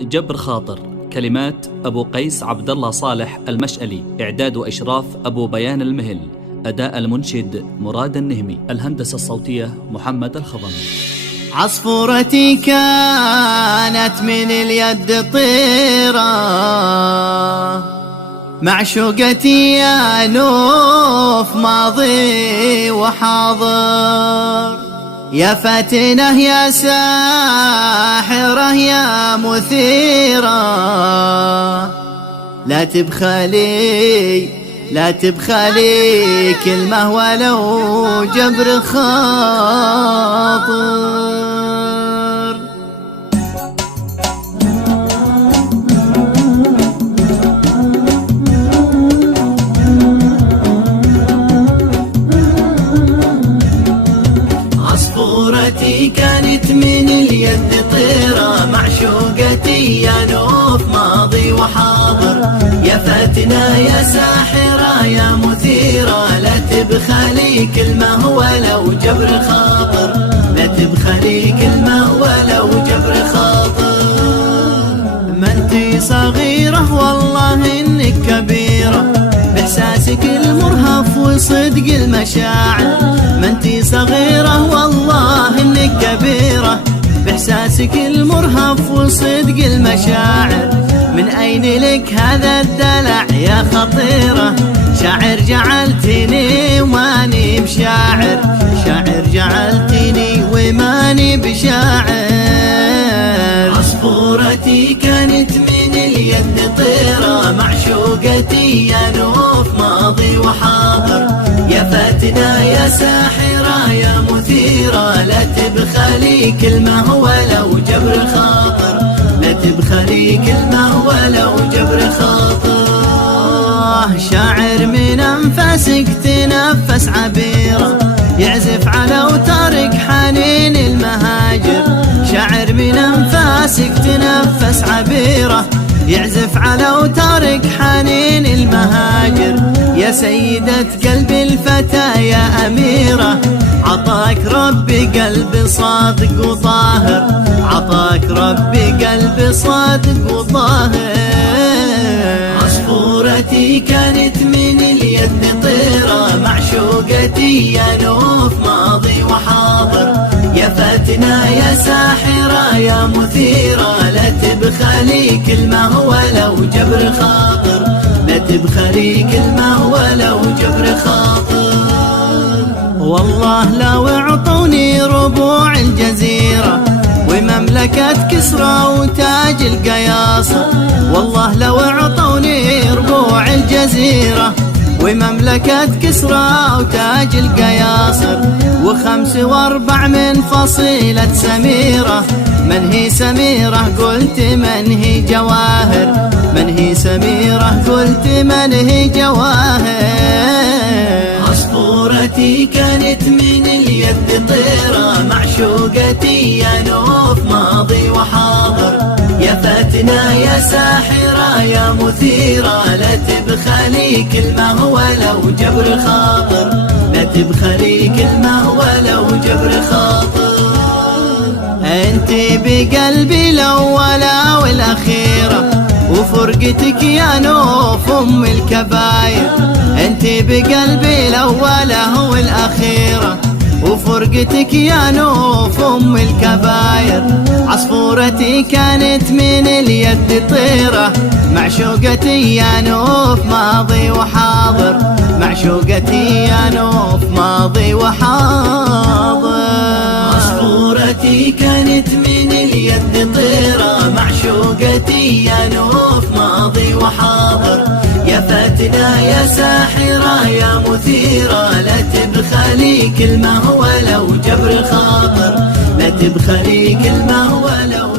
جبر خاطر. كلمات أبو قيس عبد الله صالح المشألي. إعداد وإشراف أبو بيان المهل. أداء المنشد مراد النهمي. الهندسة الصوتية محمد الخضمي. عصفورتي كانت من اليد طيرة، معشوقتي يا نوف ماضي وحاضر، يا فاتنة يا ساحرة يا مثيرة، لا تبخلي كلمة ولو جبر خاطر. عصفورتي كانت من اليد طيرة، معشوقتي يا نوف ماضي وحاضر، يا فاتنة يا ساحرة يا مثيرة، لا تبخلي كلمة ولو جبر خاطر، لا تبخلي كلمة ولو جبر خاطر. ما انتي صغيرة والله انك كبيرة، بإحساسك المرهف وصدق المشاعر، ما انتي صغيرة والله انك كبيرة، بإحساسك المرهف وصدق المشاعر، من أين لك هذا الدلع يا خطيرة، شاعر جعلتني وماني بشاعر، شاعر جعلتني وماني بشاعر. عصفورتي كانت من اليد طيرة، معشوقتي يا نوف ماضي وحاضر، يا فاتنة يا ساحرة يا مثيرة، لا تبخلي كلمة ولو جبر خاطر، لا تبخلي كلمة ولو جبر خاطر. شاعر من أنفاسك تنفس عبيرة، يعزف على أوتارك حنين المهاجر، شاعر من أنفاسك تنفس عبيرة، يعزف على أوتارك حنين المهاجر، يا سيدة قلب الفتى يا أميرة، عطاك ربي قلب صادق وطاهر، عطاك ربي قلب صادق وطاهر. عصفورتي كانت من اليد طيرة، معشوقتي يا نوف ماضي وحاضر، يا فاتنة يا ساحرة يا مثيرة، لا تبخلي كلمة ولو جبر خاطر، لا تبخلي كلمة ولو جبر خاطر. والله لو اعطوني ربوع الجزيرة ومملكة كسرى وتاج القياصر، والله لو اعطوني ربوع الجزيرة ومملكة كسرى وتاج القياصر، وخمس واربع من فصيلة سميرة، من هي سميرة قلت من هي جواهر، من هي سميرة قلت من هي جواهر. عصفورتي كانت من اليد طيرة، معشوقتي يا نوف ماضي وحاضر، يا فاتنة يا ساحرة يا مثيرة، لا تبخلي كلمة ولو جبر خاطر، لا تبخلي كلمة ولو جبر خاطر. انتي بقلبي الأولى والأخيرة، وفرقتك يا نوف أم الكباير، انتي بقلبي الأولى والأخيرة، وفرقتك يا نوف أم الكباير. عصفورتي كانت من اليد طيرة، معشوقتي يا نوف ماضي وحاضر، معشوقتي يا نوف ماضي وحاضر. عصفورتي كانت من اليد طيرة، معشوقتي يا نوف ماضي وحاضر، يا فاتنة يا ساحرة يا مثيرة، لا تبخلي كلمة ولو جبر خاطر، لا تبخلي كلمة ولو